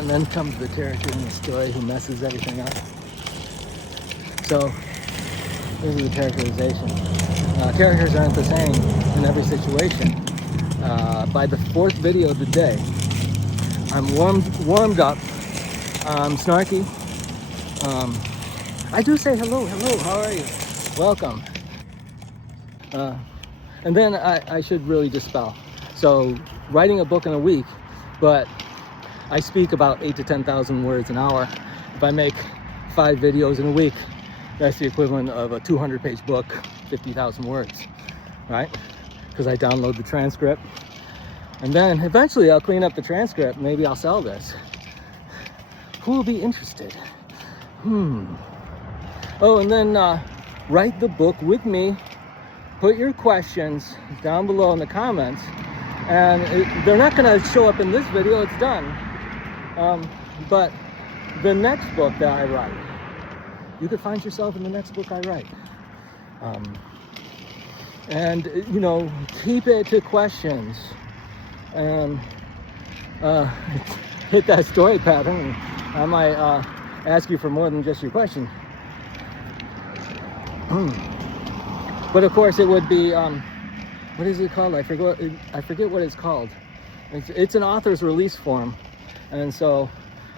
And then comes the character in the story who messes everything up. So, this is the characterization. Characters aren't the same in every situation. By the fourth video of the day, I'm warmed up, I'm snarky. I do say hello, how are you? Welcome. And then I should really dispel. So, writing a book in a week, but I speak about 8,000 to 10,000 words an hour. If I make 5 videos in a week, that's the equivalent of a 200-page book, 50,000 words, right? Because I download the transcript. And then eventually I'll clean up the transcript. Maybe I'll sell this. Who will be interested? Oh, and then write the book with me. Put your questions down below in the comments. And they're not going to show up in this video. It's done. But the next book that I write, you could find yourself in the next book I write. And, you know, keep it to questions. And hit that story pattern. I might ask you for more than just your question. But of course it would be, what is it called? I forget what it's called. It's an author's release form. And so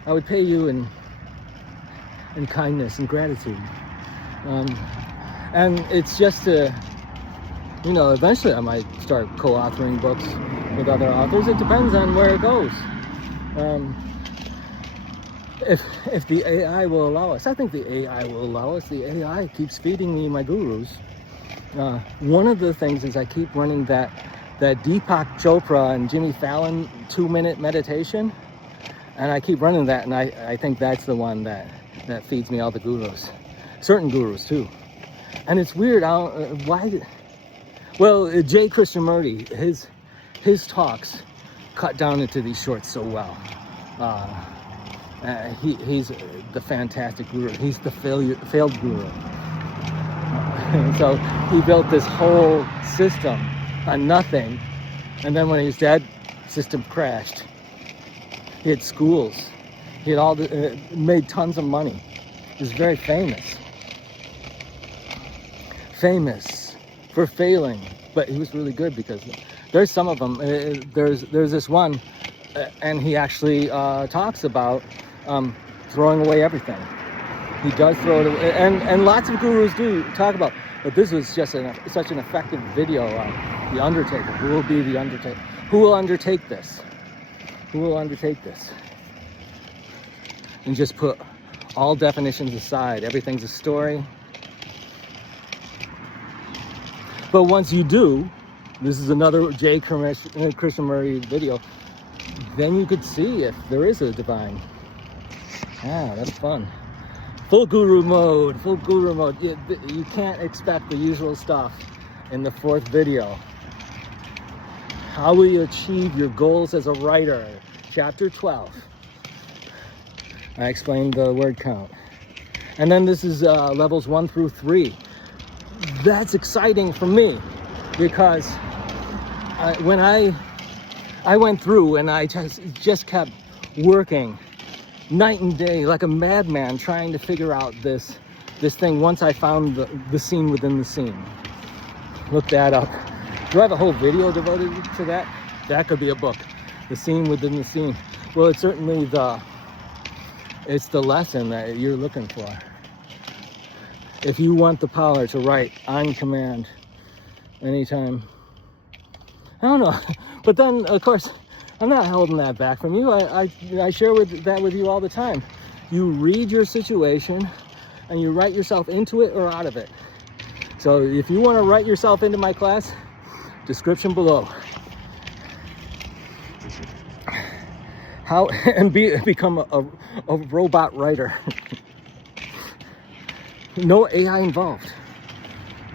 I would pay you in kindness and gratitude. And it's just to, you know, eventually I might start co-authoring books with other authors. It depends on where it goes. If the AI will allow us. I think the AI will allow us. The AI keeps feeding me my gurus. One of the things is I keep running that Deepak Chopra and Jimmy Fallon 2-minute meditation. And I keep running that, and I think that's the one that feeds me all the gurus. Certain gurus, too. And it's weird, why... Well, J. Krishnamurti, his talks cut down into these shorts so well. He's the fantastic guru. He's the failed guru. So he built this whole system on nothing, and then when he was dead, system crashed. He had schools. He had made tons of money. He was very famous. Famous for failing, but he was really good because there's some of them. There's this one, and he actually talks about throwing away everything. He does throw it away, and lots of gurus do talk about. But this was just such an effective video. The Undertaker. Who will be the Undertaker? Who will undertake this? Who will undertake this? And just put all definitions aside. Everything's a story. But once you do, this is another J. Krishnamurti video, then you could see if there is a divine. Ah, that's fun. Full guru mode, full guru mode. You can't expect the usual stuff in the 4th video. How will you achieve your goals as a writer? Chapter 12. I explained the word count. And then this is levels 1 through 3. That's exciting for me because when I went through and I just kept working night and day like a madman trying to figure out this thing once I found the scene within the scene. Look that up. Do I have a whole video devoted to that? That could be a book. The scene within the scene. Well, it's certainly it's the lesson that you're looking for. If you want the power to write on command anytime. I don't know. But then, of course, I'm not holding that back from you. I share that with you all the time. You read your situation and you write yourself into it or out of it. So if you want to write yourself into my class, description below. How and become a robot writer. No AI involved.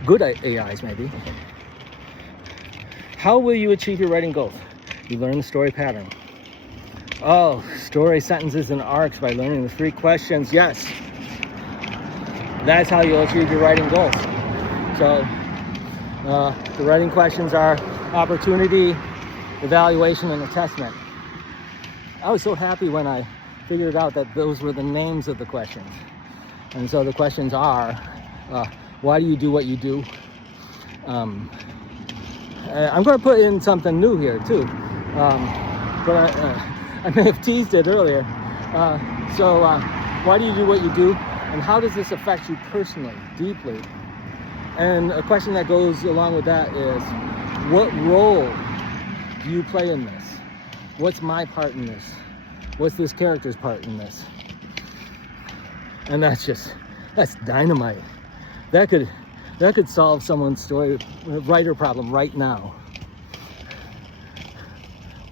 Good AIs maybe. How will you achieve your writing goals? You learn the story pattern. Oh, story, sentences, and arcs by learning the 3 questions. Yes. That's how you'll achieve your writing goals. So, the writing questions are opportunity, evaluation, and attestment. I was so happy when I figured out that those were the names of the questions. And so the questions are, why do you do what you do? I'm going to put in something new here too, but I may have teased it earlier. Why do you do what you do, and how does this affect you personally, deeply? And a question that goes along with that is, what role do you play in this? What's my part in this? What's this character's part in this? And that's dynamite. That could solve someone's story writer problem right now.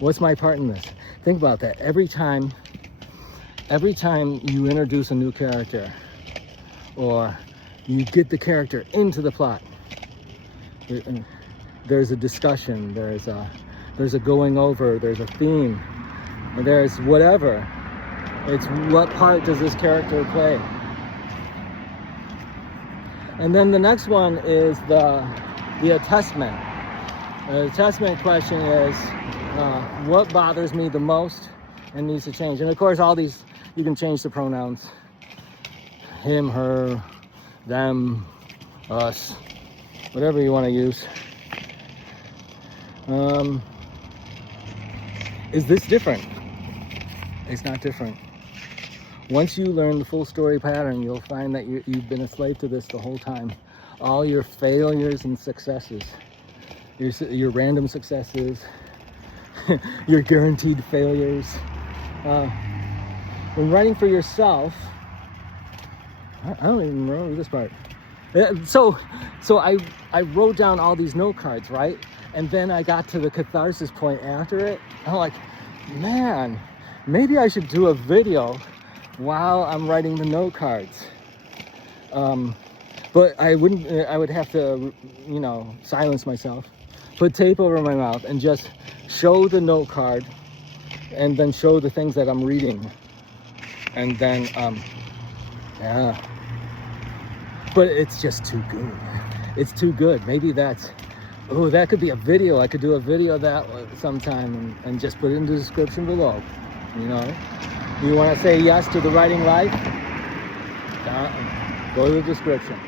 What's my part in this? Think about that. Every time you introduce a new character, or you get the character into the plot, there's a discussion, there's a going over, there's a theme, there's whatever. It's what part does this character play? And then the next one is the attestment. The attestment question is, what bothers me the most and needs to change? And of course, all these, you can change the pronouns. Him, her, them, us, whatever you want to use. Is this different? It's not different. Once you learn the full story pattern, you'll find that you've been a slave to this the whole time. All your failures and successes, your random successes, your guaranteed failures. When writing for yourself, I don't even remember this part. So I wrote down all these note cards, right? And then I got to the catharsis point after it. I'm like, man, maybe I should do a video while I'm writing the note cards. But I would have to, silence myself, put tape over my mouth, and just show the note card, and then show the things that I'm reading. And then, yeah. But it's just too good. It's too good. Maybe that could be a video. I could do a video of that sometime and just put it in the description below. You want to say yes to the writing life? Go to the description.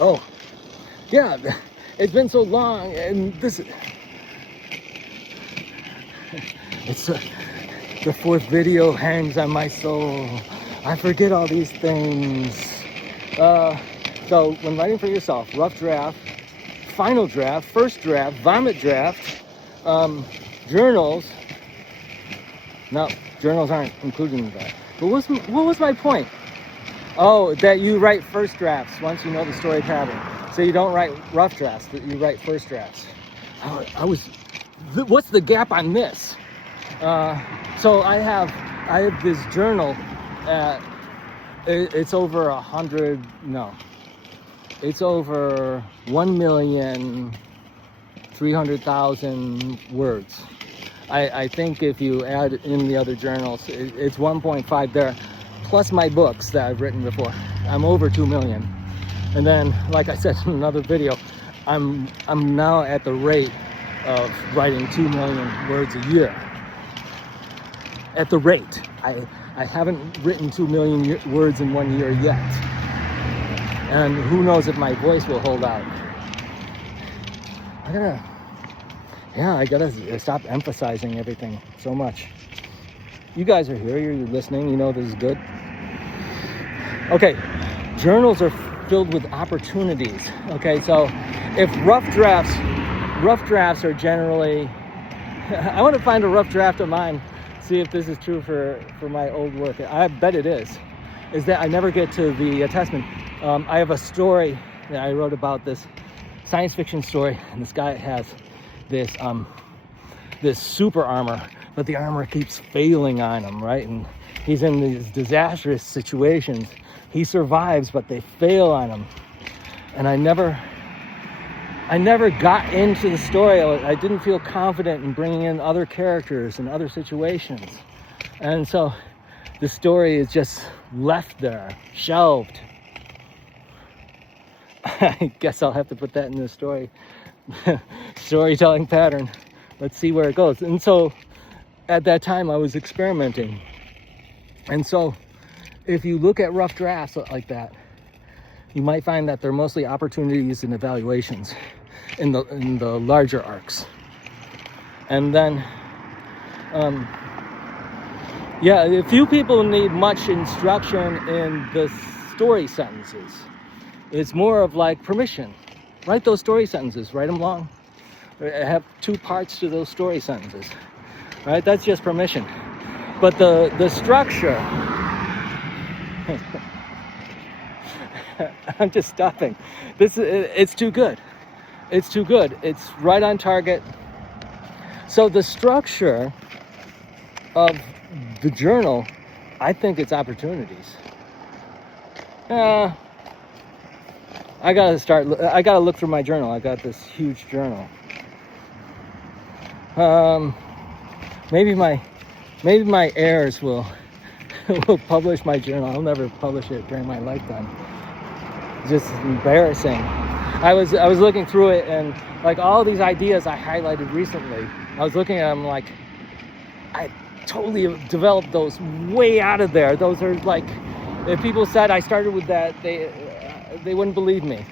Oh, yeah, it's been so long, and it's the fourth video hangs on my soul. I forget all these things. So when writing for yourself, rough draft, final draft, first draft, vomit draft, journals. No, journals aren't included in that. But what was my point? Oh, that you write first drafts once you know the story pattern. So you don't write rough drafts, but you write first drafts. What's the gap on this? So I have this journal. It's over 100. No, it's over 1,300,000 words. I think if you add in the other journals, it's 1.5 there, plus my books that I've written before. I'm over 2 million. And then, like I said in another video, I'm now at the rate of writing 2 million words a year. At the rate. I haven't written 2 million words in 1 year yet. And who knows if my voice will hold out. I gotta stop emphasizing everything so much. You guys are here, you're listening, you know this is good. Okay, journals are filled with opportunities. Okay, so if rough drafts are generally, I want to find a rough draft of mine, see if this is true for my old work. I bet it is that I never get to the attestment. I have a story that I wrote about, this science fiction story, and this guy has this super armor, but the armor keeps failing on him, right? And he's in these disastrous situations. He survives, but they fail on him. And I never got into the story. I didn't feel confident in bringing in other characters and other situations. And so the story is just left there, shelved. I guess I'll have to put that in the storytelling pattern. let's see where it goes. And so at that time I was experimenting. And so if you look at rough drafts like that, you might find that they're mostly opportunities and evaluations in the larger arcs. And then, yeah, a few people need much instruction in the story sentences. It's more of like permission. Write those story sentences, write them long. Have 2 parts to those story sentences, right? That's just permission. But the structure, I'm just stopping. It's too good. It's too good. It's right on target. So the structure of the journal, I think it's opportunities. I gotta look through my journal. I got this huge journal. Maybe my heirs will publish my journal. I'll never publish it during my lifetime. Just embarrassing. I was looking through it, and like all these ideas I highlighted recently, I was looking at them like I totally developed those way out of there. Those are like, if people said I started with that, they wouldn't believe me.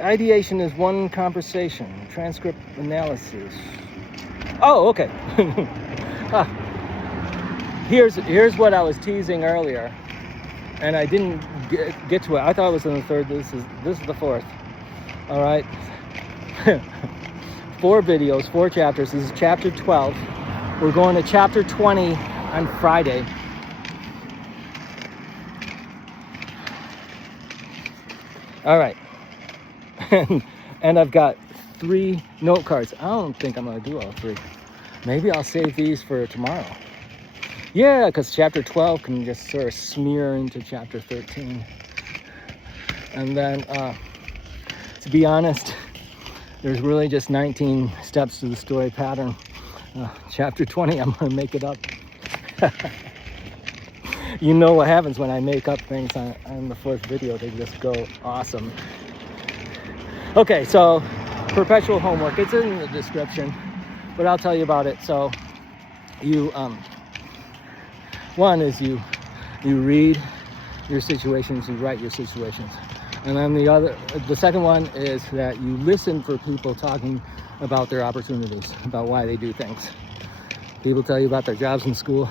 Ideation is one conversation, transcript analysis. Oh, okay. Here's what I was teasing earlier, and I didn't get to it. I thought it was in the third. This is the fourth. All right. 4 videos, 4 chapters. This is chapter 12. We're going to chapter 20 on Friday. All right. And I've got 3 note cards. I don't think I'm going to do all 3. Maybe I'll save these for tomorrow. Yeah, because chapter 12 can just sort of smear into chapter 13. And then, to be honest, there's really just 19 steps to the story pattern. Chapter 20, I'm going to make it up. You know what happens when I make up things on the 4th video. They just go awesome. Okay, so perpetual homework. It's in the description, but I'll tell you about it. So you, one is you read your situations, you write your situations. And then the second one is that you listen for people talking about their opportunities, about why they do things. People tell you about their jobs in school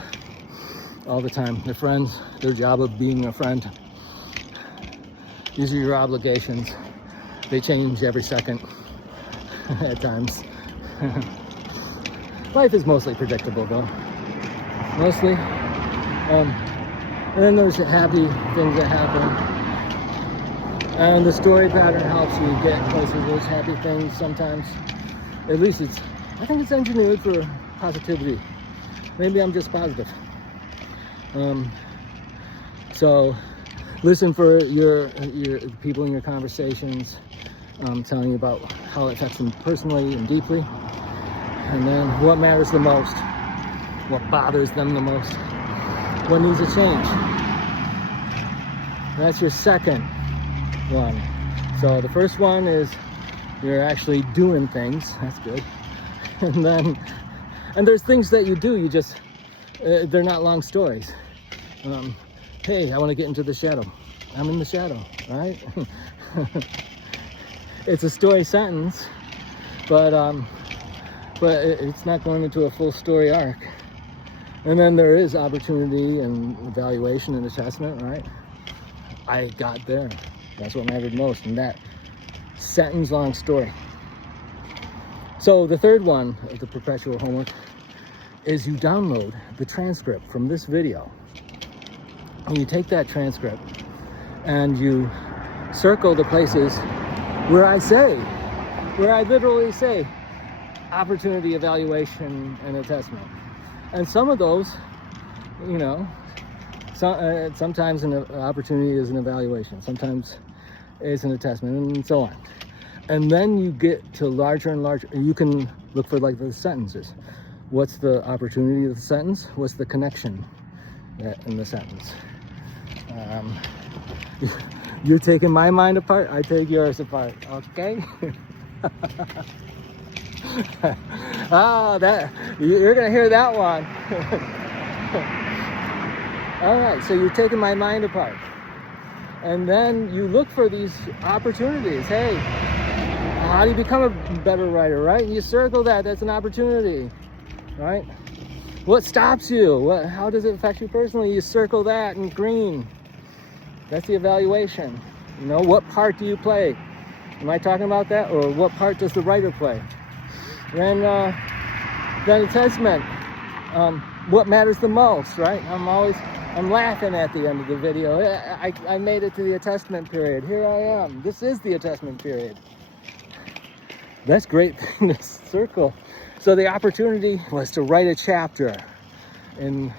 all the time, their friends, their job of being a friend. These are your obligations. They change every second at times. Life is mostly predictable though. Mostly. And then there's happy things that happen. And the story pattern helps you get closer to those happy things sometimes. At least I think it's engineered for positivity. Maybe I'm just positive. So listen for your people in your conversations, telling you about how it affects them personally and deeply. And then what matters the most, what bothers them the most, what needs a change. That's your second one. So the first one is you're actually doing things. That's good. And there's things that you do, you just, they're not long stories. Hey, I want to get into the shadow. I'm in the shadow, right? It's a story sentence, but it's not going into a full story arc. And then there is opportunity and evaluation and assessment, right? I got there. That's what mattered most in that sentence long story. So the third one of the perpetual homework is you download the transcript from this video. And you take that transcript and you circle the places where I literally say opportunity, evaluation, and assessment. And some of those, you know, sometimes an opportunity is an evaluation, sometimes it's an assessment, and so on. And then you get to larger and larger, you can look for like the sentences. What's the opportunity of the sentence? What's the connection in the sentence? You're taking my mind apart, I take yours apart, okay? Ah, you're gonna hear that one. All right, so you're taking my mind apart. And then you look for these opportunities. Hey, how do you become a better writer, right? And you circle that, that's an opportunity, right? What stops you? How does it affect you personally? You circle that in green. That's the evaluation. You know, what part do you play? Am I talking about that? Or what part does the writer play? Then attestment. What matters the most, right? I'm laughing at the end of the video. I made it to the attestment period. Here I am. This is the attestment period. That's great thing to circle. So the opportunity was to write a chapter in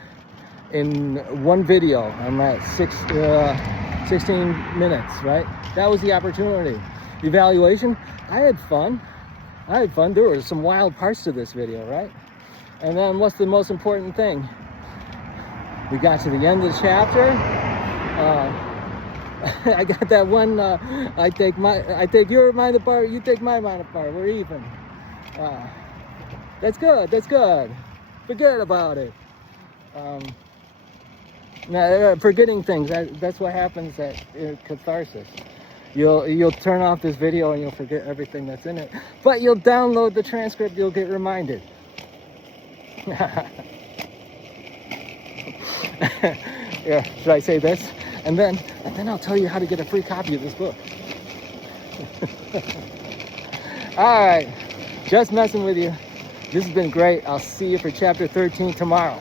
one video. I'm at 16 minutes, right? That was the opportunity. Evaluation, I had fun. There were some wild parts to this video, right? And then what's the most important thing? We got to the end of the chapter. I got that one, I take your mind apart, you take my mind apart, we're even. That's good. Forget about it. Now, forgetting things, that's what happens at catharsis. You'll turn off this video and you'll forget everything that's in it. But you'll download the transcript, you'll get reminded. Yeah, should I say this? And then I'll tell you how to get a free copy of this book. All right, just messing with you. This has been great. I'll see you for chapter 13 tomorrow.